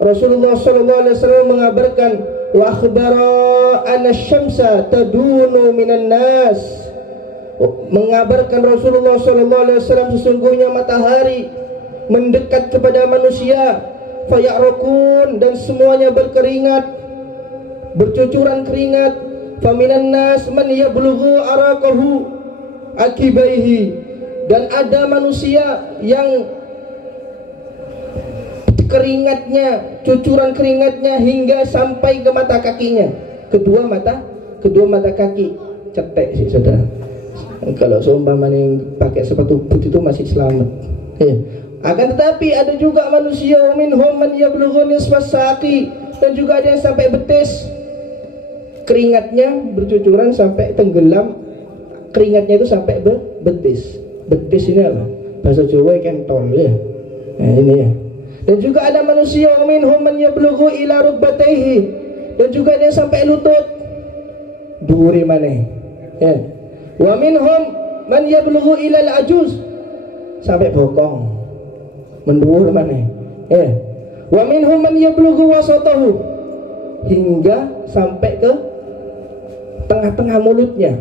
Rasulullah sallallahu alaihi wasallam mengabarkan, wa akhbara anna syamsa tadunu minan nas. Mengabarkan Rasulullah sallallahu alaihi wasallam sesungguhnya matahari mendekat kepada manusia, faya'rakun, dan semuanya berkeringat, bercucuran keringat. Faminan nas man yablughu araqahu akibaihi, dan ada manusia yang keringatnya, cucuran keringatnya hingga sampai ke mata kakinya, kedua mata kaki. Cetek sih saudara. Kalau seumpamanya yang pakai sepatu boot itu masih selamat. Akan tetapi ada juga manusia minhum man yablughu nisfas saqi, dan juga ada yang sampai betis, keringatnya bercucuran sampai tenggelam, keringatnya itu sampai betis. Betis ini apa? Bahasa Jawa kentol ya. Nah ini ya. Dan juga ada manusia minhum man yablughu ila rukbatayhi, dan juga ada yang sampai lutut, dhuwure maneh. Ya. Wa minhum man yablughu ila al-ajuz, sampai bokong, mendhuwur maneh. Ya. Wa minhum man yablughu wasatahu, hingga sampai ke tengah-tengah mulutnya.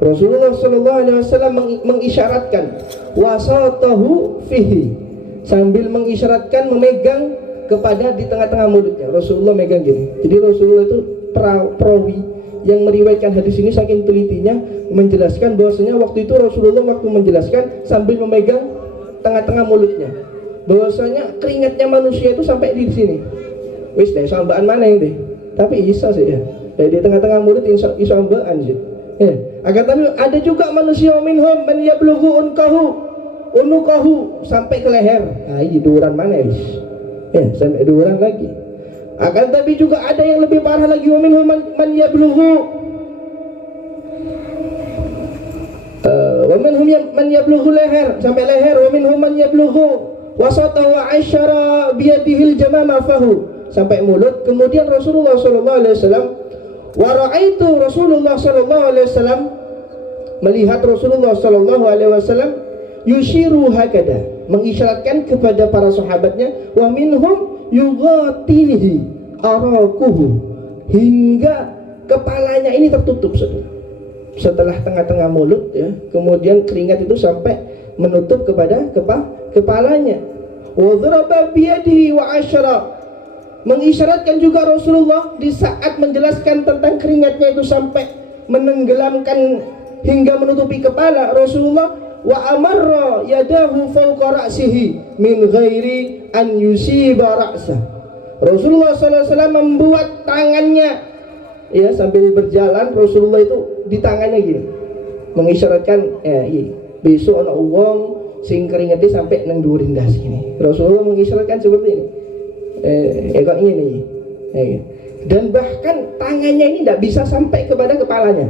Rasulullah sallallahu alaihi wasallam mengisyaratkan wasatahu fihi, sambil mengisyaratkan memegang kepada di tengah-tengah mulutnya. Rasulullah megang gini. Jadi Rasulullah itu perawi yang meriwayatkan hadis ini saking telitinya menjelaskan bahwasanya waktu itu Rasulullah waktu menjelaskan sambil memegang tengah-tengah mulutnya, bahwasanya keringatnya manusia itu sampai di sini. Wis deh sambaan mana ini? Tapi bisa sih ya. Di tengah-tengah mulut iso ambaan sih. Ya. Akan tapi ada juga manusia minhum man yablughu unukahu, sampai ke leher. Nah, ini duran mana wis? Ya, sampai duran lagi. Akan tapi juga ada yang lebih parah lagi, wa minhum man yablughu wa minhum man yablughu leher, sampai leher. Wa minhum man yablughu wasatahu asyara biyadihil jamama fahu, sampai mulut. Kemudian Rasulullah sallallahu alaihi wasallam, wa ra'aitu Rasulullah sallallahu alaihi wasallam, melihat Rasulullah sallallahu alaihi wasallam yushiru hakada, mengisyaratkan kepada para sahabatnya, wa minhum yughatihi arakuhu, hingga kepalanya ini tertutup setelah tengah-tengah mulut ya, kemudian keringat itu sampai menutup kepada kepalanya. Wa dharaba biyadihi wa asyara, mengisyaratkan juga Rasulullah di saat menjelaskan tentang keringatnya itu sampai menenggelamkan hingga menutupi kepala. Rasulullah wa amarra yadahu fawqa ra'sihi min ghairi an yusiba ra'sah. Rasulullah SAW membuat tangannya ya, sambil berjalan Rasulullah itu di tangannya gini, mengisyaratkan besok ana wong sing keringete sampai nang dhuwur ndas gini. Rasulullah mengisyaratkan seperti ini. Kok ini. Dan bahkan tangannya ini tidak bisa sampai kepada kepalanya.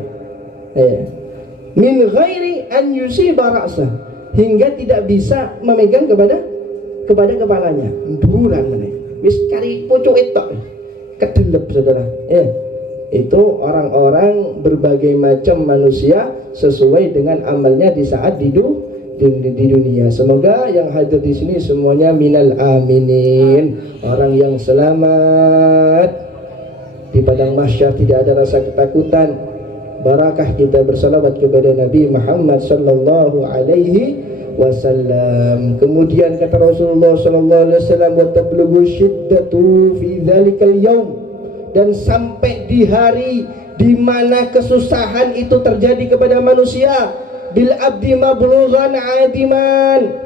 Min ghairi an yusiba ra'sah, hingga tidak bisa memegang kepada kepalanya. Duran meneh. Wis kari pucuk etok. Kedelep saudara. Itu orang-orang berbagai macam manusia sesuai dengan amalnya di saat di dunia. Semoga yang hadir di sini semuanya minal aminin, orang yang selamat di padang mahsyar, tidak ada rasa ketakutan. Barakah kita bersalawat kepada Nabi Muhammad sallallahu alaihi wasallam. Kemudian kata Rasulullah sallallahu alaihi wasallam, wa tablughu syiddatu fi dzalikal yaum, dan sampai di hari di mana kesusahan itu terjadi kepada manusia, bil abdi mablughan adiman,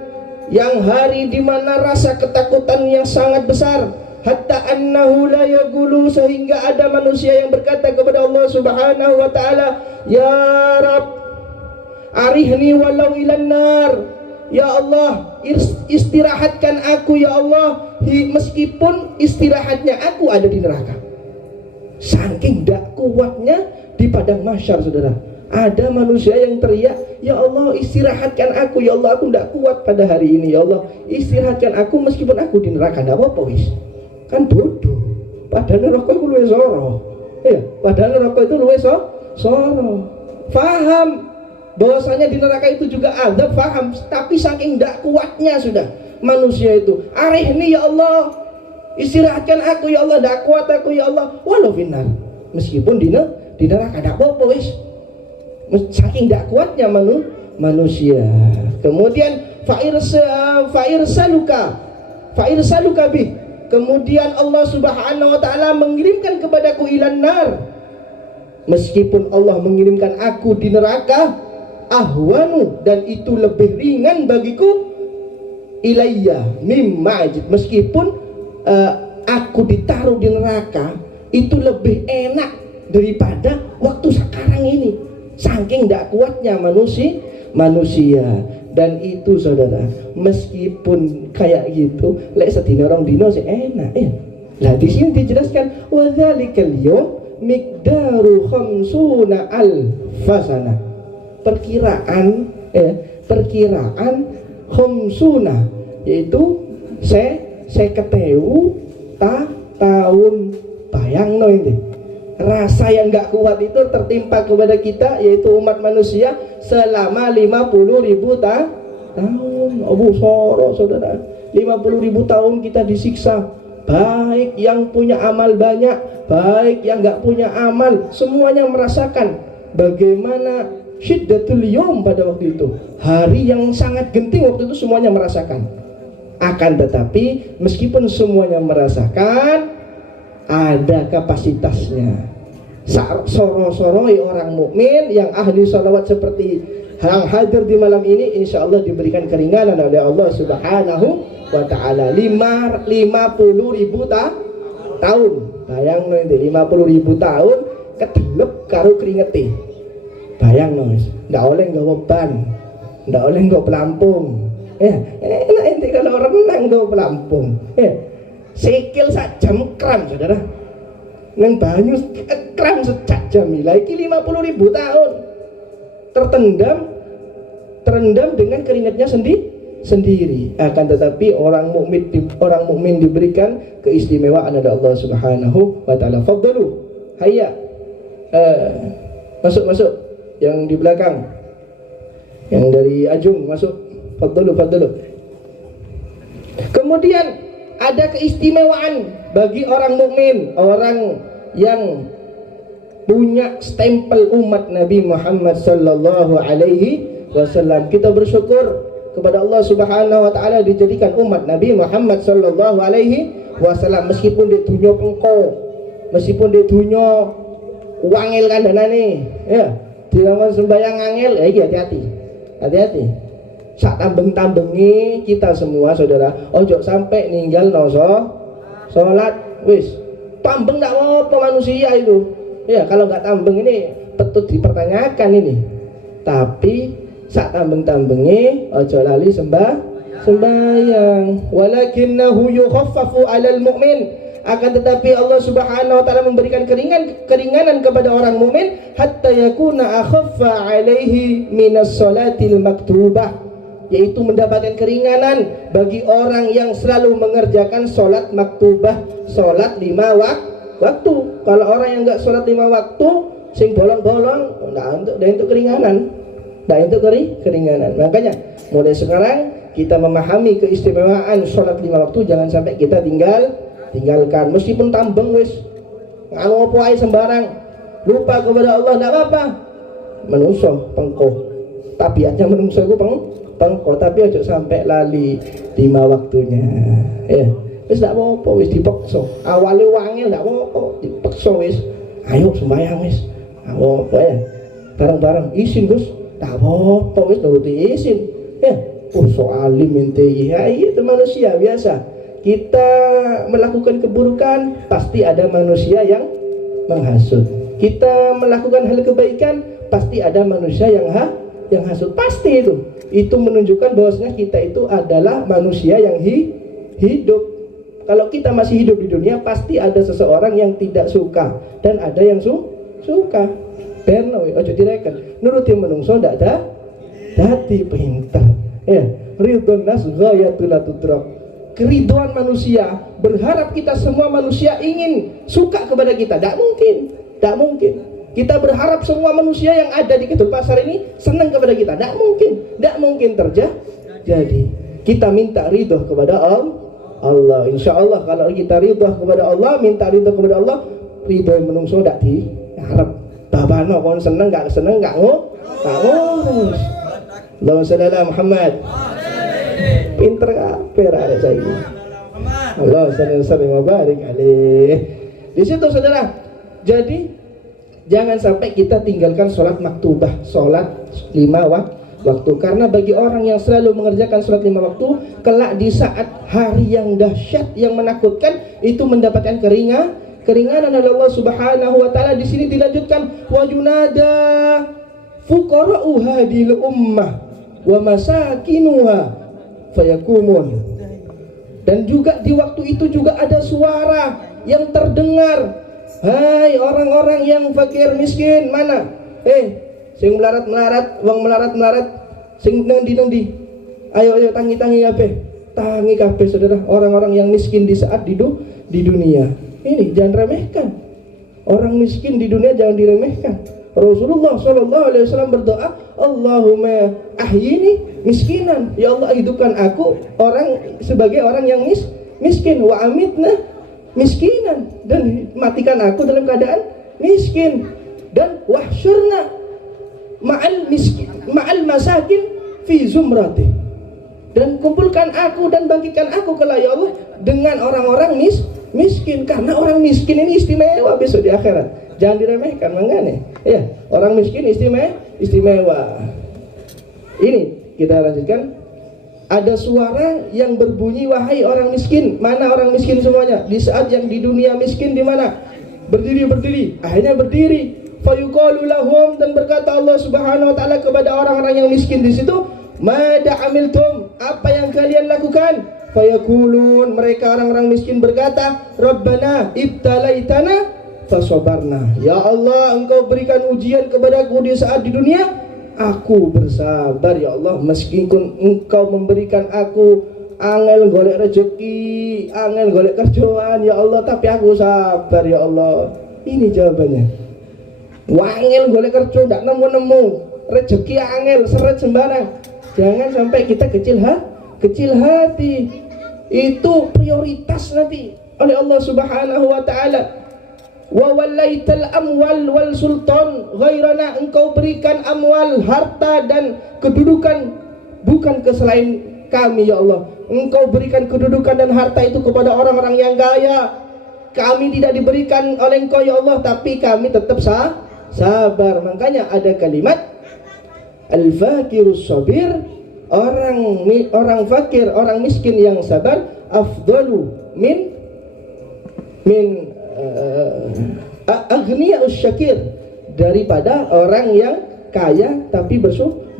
yang hari di mana rasa ketakutan yang sangat besar, hatta annahu la yaqulu, sehingga ada manusia yang berkata kepada Allah Subhanahu wa taala, ya Rabb arihni walau ilan nar, ya Allah istirahatkan aku ya Allah, meskipun istirahatnya aku ada di neraka. Saking tidak kuatnya di padang mahsyar saudara, ada manusia yang teriak, ya Allah istirahatkan aku ya Allah, aku tidak kuat pada hari ini ya Allah, istirahatkan aku meskipun aku di neraka. Tidak apa-apa wis, kan bodoh, padahal neraka itu luwih soro ya, padahal neraka itu luwih soro. Faham bahwasanya di neraka itu juga azab, faham, tapi saking tidak kuatnya sudah manusia itu, arihni ya Allah, Istirahatkan aku ya Allah, dak kuat aku ya Allah. Walau finnar. Meskipun di neraka dak apa wis. Saking dak kuatnya manusia. Kemudian fa'irsaluka bih. Kemudian Allah Subhanahu wa taala mengirimkan kepadaku ilan nar. Meskipun Allah mengirimkan aku di neraka, ahwanu, dan itu lebih ringan bagiku, ilayya mimma ajid. Meskipun aku ditaruh di neraka, itu lebih enak daripada waktu sekarang ini. Saking tidak kuatnya manusia. Dan itu saudara, meskipun kayak gitu, lek sedina orang dino sih enak ya. Lah di sini dijelaskan wa dzalikal yawm miqdaru khamsuna alfasana. Perkiraan khamsuna, yaitu saya ketemu tahun. Bayangno ini rasa yang gak kuat itu tertimpa kepada kita, yaitu umat manusia, selama 50.000 tahun. Abu Soro saudara, 50.000 tahun kita disiksa. Baik yang punya amal banyak, baik yang gak punya amal, semuanya merasakan bagaimana syiddatul yawm pada waktu itu. Hari yang sangat genting waktu itu, semuanya merasakan. Akan tetapi meskipun semuanya merasakan, ada kapasitasnya. Soro-soroi orang mukmin yang ahli salawat seperti yang hadir di malam ini, insya Allah diberikan keringanan oleh Allah Subhanahu wa ta'ala. 50.000 tahun. Bayang nanti 50.000 tahun kedelep karo keringeti. Bayang guys, ndak oleh nggawa ban, ndak oleh nggawa pelampung. Ya, enak ente kalau renang nggawa pelampung. Ya. Sikil sak jam kram saudara. Neng banyu kram secak jam. Lagi 50.000 tahun terendam dengan keringatnya sendiri. Akan tetapi orang mukmin diberikan keistimewaan dari Allah Subhanahu wa taala. Fadlu. Hayya. Masuk yang di belakang. Yang dari Ajung masuk. Fadlu. Kemudian ada keistimewaan bagi orang mukmin, orang yang punya stempel umat Nabi Muhammad sallallahu alaihi wasallam. Kita bersyukur kepada Allah Subhanahu wa taala dijadikan umat Nabi Muhammad sallallahu alaihi wasallam, meskipun di dunia pengko, meskipun di dunia wangil kandhanane, ya, dilawan sembayang angel, ya hati-hati. Sak tambeng-tambengi kita semua saudara, ojo sampai ninggal noso sholat. Wis tambeng ndak apa manusia itu ya, kalau nggak tambeng ini patut dipertanyakan ini. Tapi sak tambeng-tambengi ojo lali sembahyang. Walakinnahu yukhaffafu 'alal mu'min. Akan tetapi Allah Subhanahu wa taala memberikan keringanan kepada orang mukmin, hatta yakuna akhaffa 'alaihi minas salatil maktubah, yaitu mendapatkan keringanan bagi orang yang selalu mengerjakan sholat maktubah, sholat 5 waktu. Kalau orang yang enggak sholat 5 waktu, sing bolong-bolong, enggak untuk keringanan, Makanya mulai sekarang kita memahami keistimewaan sholat 5 waktu, jangan sampai kita tinggalkan. Meskipun tambeng wis anu apa ae sembarang, lupa kepada Allah, enggak apa-apa. Menungso pengko, tabiatnya menungso itu pengko, tapi ojo sampai lali 5 waktunya. Ya, wis ndak apa-apa, wis dipaksa. Awale wangil ndak apa-apa, dipaksa wis. Ayo sembahyang wis. Apa ya? Bareng-bareng isin Gus. Ndak apa-apa wis nuruti isin. Ya, soalim ente ya, itu manusia biasa. Kita melakukan keburukan, pasti ada manusia yang menghasut. Kita melakukan hal kebaikan, pasti ada manusia yang hasut, pasti itu menunjukkan bahwasanya kita itu adalah manusia yang hidup. Kalau kita masih hidup di dunia, pasti ada seseorang yang tidak suka dan ada yang suka. Berno ojo direken, nuruti menungso ndak ada dadi pinter. Ya, ridhon nas ghayatul tudrak. Keriduan manusia, berharap kita semua manusia ingin suka kepada kita, tidak mungkin. Kita berharap semua manusia yang ada di Kedul Pasar ini senang kepada kita, tidak mungkin terjadi. Kita minta ridho kepada Allah. Insya Allah kalau kita ridha kepada Allah, minta ridha kepada Allah, ridha yang menungso dak diharap. Babano kon seneng gak ngurus. Allahumma shalli ala Muhammad. Pinter kabeh arek saiki. Allah sallallahu barik alaih. Di situ saudara. Jadi jangan sampai kita tinggalkan sholat maktubah, sholat 5 waktu. Karena bagi orang yang selalu mengerjakan sholat 5 waktu, kelak di saat hari yang dahsyat, yang menakutkan, itu mendapatkan keringanan oleh Allah Subhanahu wa taala. Di sini dilanjutkan wa yunada fuqara'u hadhil ummah wa masakinuha fayakumun. Dan juga di waktu itu juga ada suara yang terdengar, hai orang-orang yang fakir miskin, mana? Sing melarat, wong melarat, sing nendi. Ayo tangi kabeh. Tangi kabeh saudara, orang-orang yang miskin di saat di dunia. Ini jangan remehkan. Orang miskin di dunia jangan diremehkan. Rasulullah sallallahu alaihi wasallam berdoa, Allahumma ahyini miskinan. Ya Allah, hidupkan aku sebagai orang yang miskin, wa amitna miskinan, dan matikan aku dalam keadaan miskin, dan wahsyurna ma'al masakin fi zumrati, dan kumpulkan aku dan bangkitkan aku kelak ya Allah dengan orang-orang miskin, karena orang miskin ini istimewa besok di akhirat. Jangan diremehkan, mangane. Ya, orang miskin istimewa. Ini kita lanjutkan. Ada suara yang berbunyi, wahai orang miskin. Mana orang miskin semuanya? Di saat yang di dunia miskin di mana? Berdiri. Akhirnya berdiri. Fayuqalu lahum, dan berkata Allah Subhanahu wa taala kepada orang-orang yang miskin di situ, "Mada amiltum?" Apa yang kalian lakukan? Fayaqulun, mereka orang-orang miskin berkata, "Rabbana ibtalaitana fasabarna." Ya Allah, Engkau berikan ujian kepadaku di saat di dunia, aku bersabar ya Allah. Meskipun Engkau memberikan aku angel golek rezeki, angel golek kerjaan ya Allah, tapi aku sabar ya Allah. Ini jawabannya. Wangel golek kerja ndak nemu-nemu, rezeki angel seret sembarang. Jangan sampai kita kecil hati. Itu prioritas nanti oleh Allah Subhanahu wa taala. Wa wallaital amwal wal sultan ghairana, engkau berikan amwal, harta dan kedudukan bukan ke selain kami ya Allah. Engkau berikan kedudukan dan harta itu kepada orang-orang yang kaya. Kami tidak diberikan oleh Engkau ya Allah, tapi kami tetap sabar. Makanya ada kalimat al-fakirus sabir, orang fakir, orang miskin yang sabar, afdalu min aghniya'us syakir, daripada orang yang kaya tapi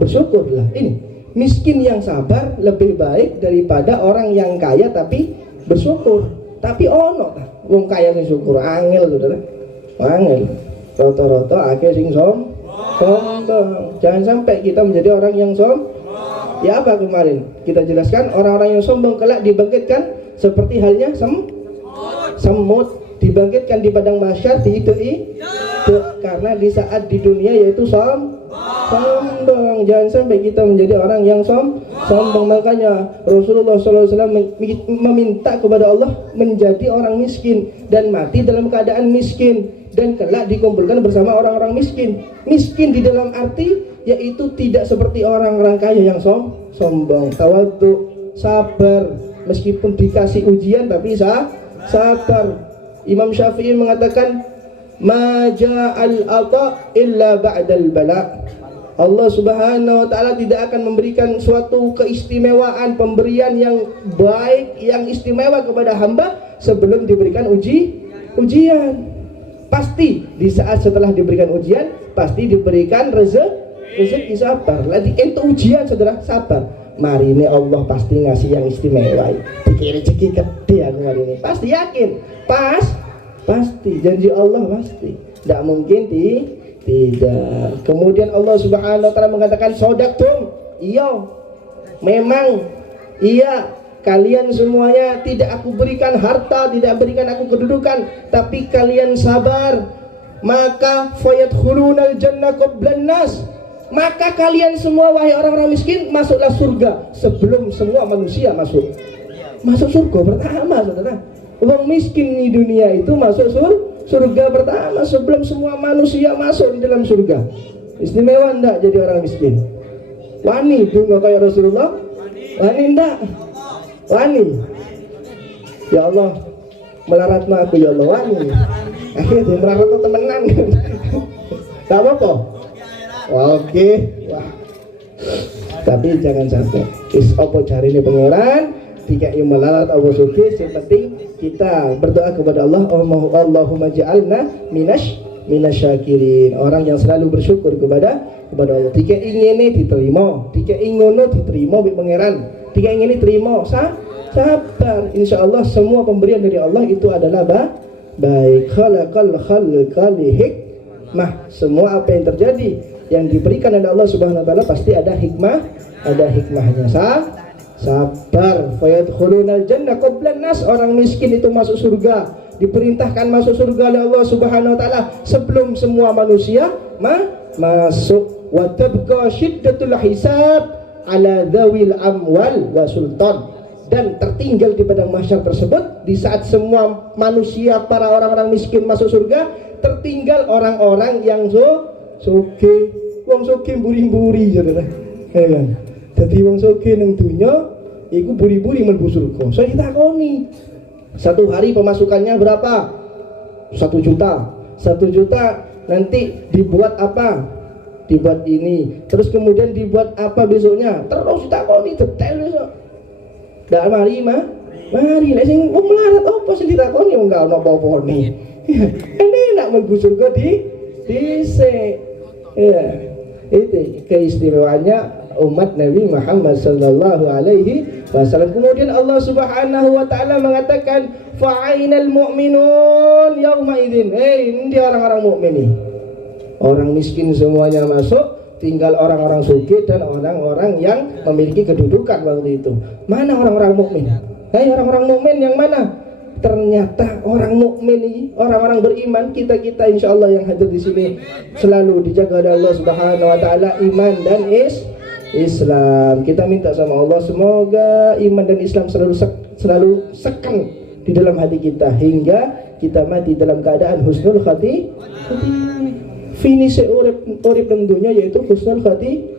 bersyukurlah. Ini miskin yang sabar lebih baik daripada orang yang kaya tapi bersyukur. Tapi wong kaya sing syukur angel saudara. Angel. Rata-rata akeh sing sombong. Jangan sampai kita menjadi orang yang Ya apa kemarin kita jelaskan, orang-orang yang sombong kelak dibangkitkan seperti halnya semut dibangkitkan di padang mahsyar karena di saat di dunia yaitu sombong. Jangan sampai kita menjadi orang yang sombong. Makanya Rasulullah SAW meminta kepada Allah menjadi orang miskin dan mati dalam keadaan miskin, dan kelak dikumpulkan bersama orang-orang miskin. Miskin di dalam arti yaitu tidak seperti orang-orang kaya yang sombong. Tawadhu, sabar, meskipun dikasih ujian tapi sabar. Imam Syafi'i mengatakan, "Ma ja'al ata illa ba'dal bala." Allah Subhanahu wa taala tidak akan memberikan suatu keistimewaan, pemberian yang baik, yang istimewa kepada hamba sebelum diberikan ujian. Pasti di saat setelah diberikan ujian pasti diberikan rezeki sabar. Lagi itu ujian saudara, sabar. Mari ini Allah pasti ngasih yang istimewa. Dikira rezeki gede aku hari ini. Pasti yakin. Pasti janji Allah pasti. Tidak mungkin tidak. Kemudian Allah Subhanahu wa taala mengatakan sodaktum. Iya. Memang iya, kalian semuanya tidak aku berikan harta, tidak berikan aku kedudukan, tapi kalian sabar. Maka fayadkhulunal jannah qablan nas. Maka kalian semua wahai orang-orang miskin masuklah surga sebelum semua manusia masuk. masuk surga pertama, saudara. Orang miskin di dunia itu masuk surga pertama sebelum semua manusia masuk di dalam surga. Istimewa enggak jadi orang miskin? Wani dungo kayak Rasulullah? Wani enggak? Wani. Ya Allah, melaratna aku ya Allah, wani. Akhirnya melarat temenan. Tak apa-apa. Oke. Wah. Tapi jangan sampai is opo cari ini pangeran tiga melarat Allah suki. Yang penting kita berdoa kepada Allah, Allahumma ja'alna minasyakirin, orang yang selalu bersyukur kepada Allah. Tiga ingin diterima, tiga ingono diterima bi pangeran, tiga ingin diterima sabar. Insya Allah semua pemberian dari Allah itu adalah baik. Khalaqal khalqali hikmah. Semua apa yang terjadi yang diberikan oleh Allah Subhanahu wa taala pasti ada hikmahnya. Sabar. Fayadkhulunal jannah qablan nas. Orang miskin itu masuk surga, diperintahkan masuk surga oleh Allah Subhanahu wa taala sebelum semua manusia masuk. Wa tabqa syiddatul hisab ala dzawil amwal wa sultan. Dan tertinggal di padang mahsyar tersebut di saat semua manusia, para orang-orang miskin masuk surga, tertinggal orang-orang yang soge. Wong soge mburi-mburi, saudara. Jadi wong soge nang dunya iku buri-buri mlebu surga. Saya ditakoni, satu hari pemasukannya berapa? 1 juta. 1 juta nanti dibuat apa? Dibuat ini. Terus kemudian dibuat apa besoknya? Terus ditakoni detail besok. Dak mari nek sing wong melarat apa sing ditakoni wong gak ono apa-apa ni. Enak mlebu surga dhisik. Ya. Itu keistimewaannya umat Nabi Muhammad sallallahu alaihi wasallam. Kemudian Allah Subhanahu wa taala mengatakan fa'ainal mu'minun yauma idzin. Ini orang-orang mukmin nih. Orang miskin semuanya masuk, tinggal orang-orang sugih dan orang-orang yang memiliki kedudukan waktu itu. Mana orang-orang mukmin? Orang-orang mukmin yang mana? Ternyata orang mukmin ini, orang-orang beriman, kita insyaallah yang hadir di sini selalu dijaga oleh Allah Subhanahu wa taala iman dan Islam. Kita minta sama Allah semoga iman dan Islam selalu seken di dalam hati kita hingga kita mati dalam keadaan husnul khatimah. Finish urip nang dunia yaitu husnul khatimah.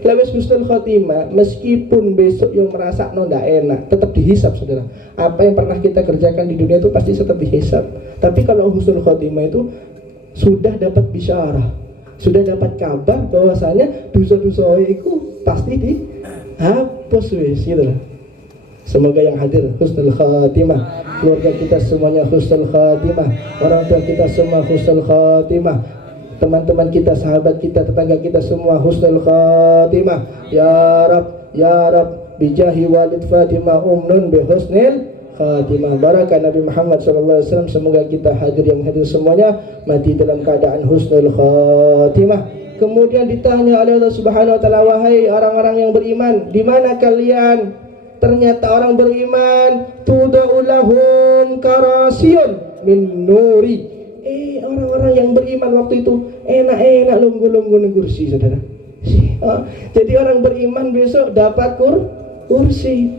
Lewis husnul khatimah, meskipun besok yang merasa ndak enak, tetap dihisap, saudara. Apa yang pernah kita kerjakan di dunia itu pasti tetap dihisap. Tapi kalau husnul khatimah itu sudah dapat bisyarah, sudah dapat kabar bahwasanya dosa-dosa itu pasti dihapus wis gitu. Semoga yang hadir husnul khatimah, keluarga kita semuanya husnul khatimah, orang tua kita semua husnul khatimah, teman-teman kita, sahabat kita, tetangga kita semua husnul khatimah. Ya Rab bijahi walid Fatimah umnun bi husnil khatimah. Barakah Nabi Muhammad sallallahu alaihi wasallam. Semoga kita yang hadir semuanya mati dalam keadaan husnul khatimah. Kemudian ditanya oleh Allah Subhanahu wa taala, wahai orang-orang yang beriman, di mana kalian? Ternyata orang beriman tudaulahum karasiyun min nuri. Orang-orang yang beriman waktu itu enak-enak lunggu-lunggu di kursi, saudara. Jadi orang beriman besok dapat kursi.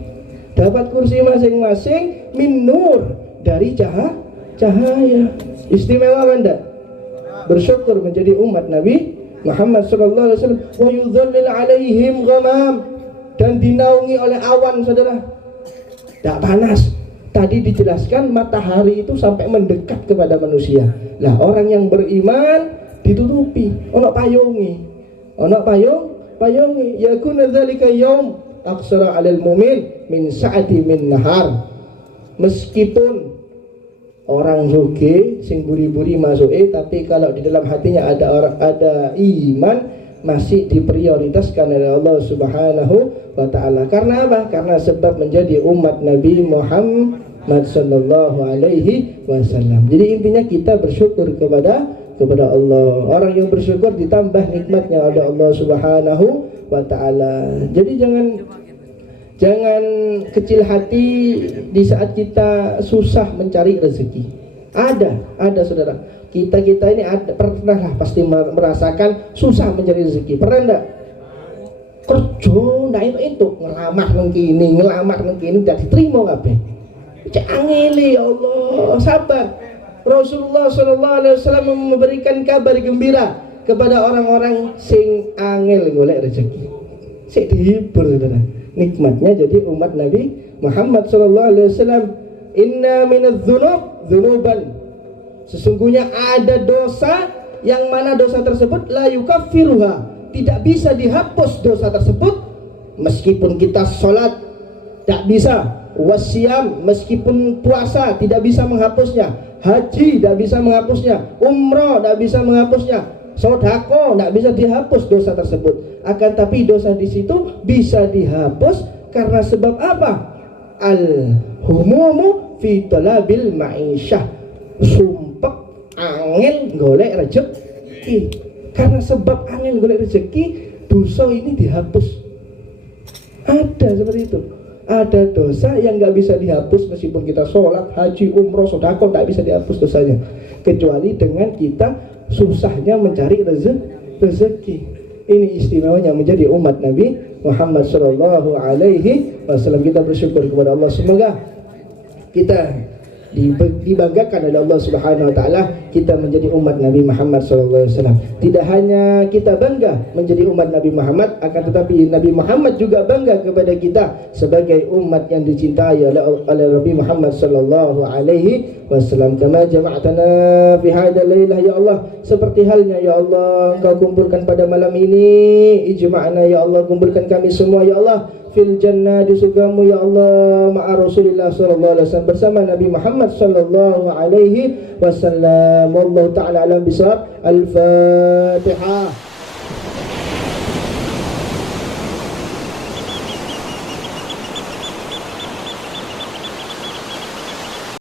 Dapat kursi masing-masing min nur, dari cahaya. Istimewa Anda. Bersyukur menjadi umat Nabi Muhammad sallallahu alaihi wasallam. Wa yudhallil alaihim ghamam, dan dinaungi oleh awan, saudara. Tidak panas. Tadi dijelaskan matahari itu sampai mendekat kepada manusia. Lah orang yang beriman ditutupi, ono payungi, payungi. Yakuna dzalika yaum aqsara 'alal mu'min min sa'ati min nahar. Meskipun orang sugih sing buri-buri masuk tapi kalau di dalam hatinya ada iman, masih diprioritaskan oleh Allah Subhanahu wa taala. Karena apa? Karena sebab menjadi umat Nabi Muhammad sallallahu alaihi wasallam. Jadi intinya kita bersyukur kepada Allah. Orang yang bersyukur ditambah nikmatnya oleh Allah Subhanahu wa taala. Jadi jangan kecil hati di saat kita susah mencari rezeki. Ada saudara. Kita ini pernah lah pasti merasakan susah mencari rezeki. Pernah enggak? kerja ndak entuk ngelamar nang kene ndak diterima kabeh. Cek angele ya Allah, sabar. Rasulullah sallallahu alaihi wasallam memberikan kabar gembira kepada orang-orang sing angel golek rezeki. Sik dihibur saudara. Nikmatnya jadi umat Nabi Muhammad sallallahu alaihi wasallam. Inna minadz-dzunub dzunuban. Sesungguhnya ada dosa yang mana dosa tersebut la yukaffiruha, tidak bisa dihapus dosa tersebut meskipun kita sholat, tidak bisa. Wasyam, meskipun puasa tidak bisa menghapusnya. Haji tidak bisa menghapusnya. Umrah tidak bisa menghapusnya. Sedekah tidak bisa dihapus dosa tersebut. Akan tapi dosa di situ bisa dihapus karena sebab apa? Al-humumu fi talabil ma'isyah. Sumpek angel golek rezeki. Karena sebab angel golek rezeki, dosa ini dihapus. Ada seperti itu. Ada dosa yang nggak bisa dihapus meskipun kita sholat, haji, umroh, sedekah, nggak bisa dihapus dosanya. Kecuali dengan kita susahnya mencari rezeki. Ini istimewanya menjadi umat Nabi Muhammad Sallallahu Alaihi Wasallam. Kita bersyukur kepada Allah. Semoga kita dibanggakan oleh Allah Subhanahu Wa Taala, kita menjadi umat Nabi Muhammad Sallallahu Alaihi Wasallam. Tidak hanya kita bangga menjadi umat Nabi Muhammad, akan tetapi Nabi Muhammad juga bangga kepada kita sebagai umat yang dicintai oleh Nabi Muhammad Sallallahu Alaihi Wasallam. Kama jama'tana fi hadzal lailah ya Allah, seperti halnya ya Allah Engkau kumpulkan pada malam ini, ijma'na ya Allah, kumpulkan kami semua ya Allah fil jannah, di surgamu ya Allah, ma'a Rasulillah sallallahu alaihi wasallam, bersama Nabi Muhammad sallallahu alaihi wasallam. Wallahu ta'ala alam bisawab. Al-Fatihah.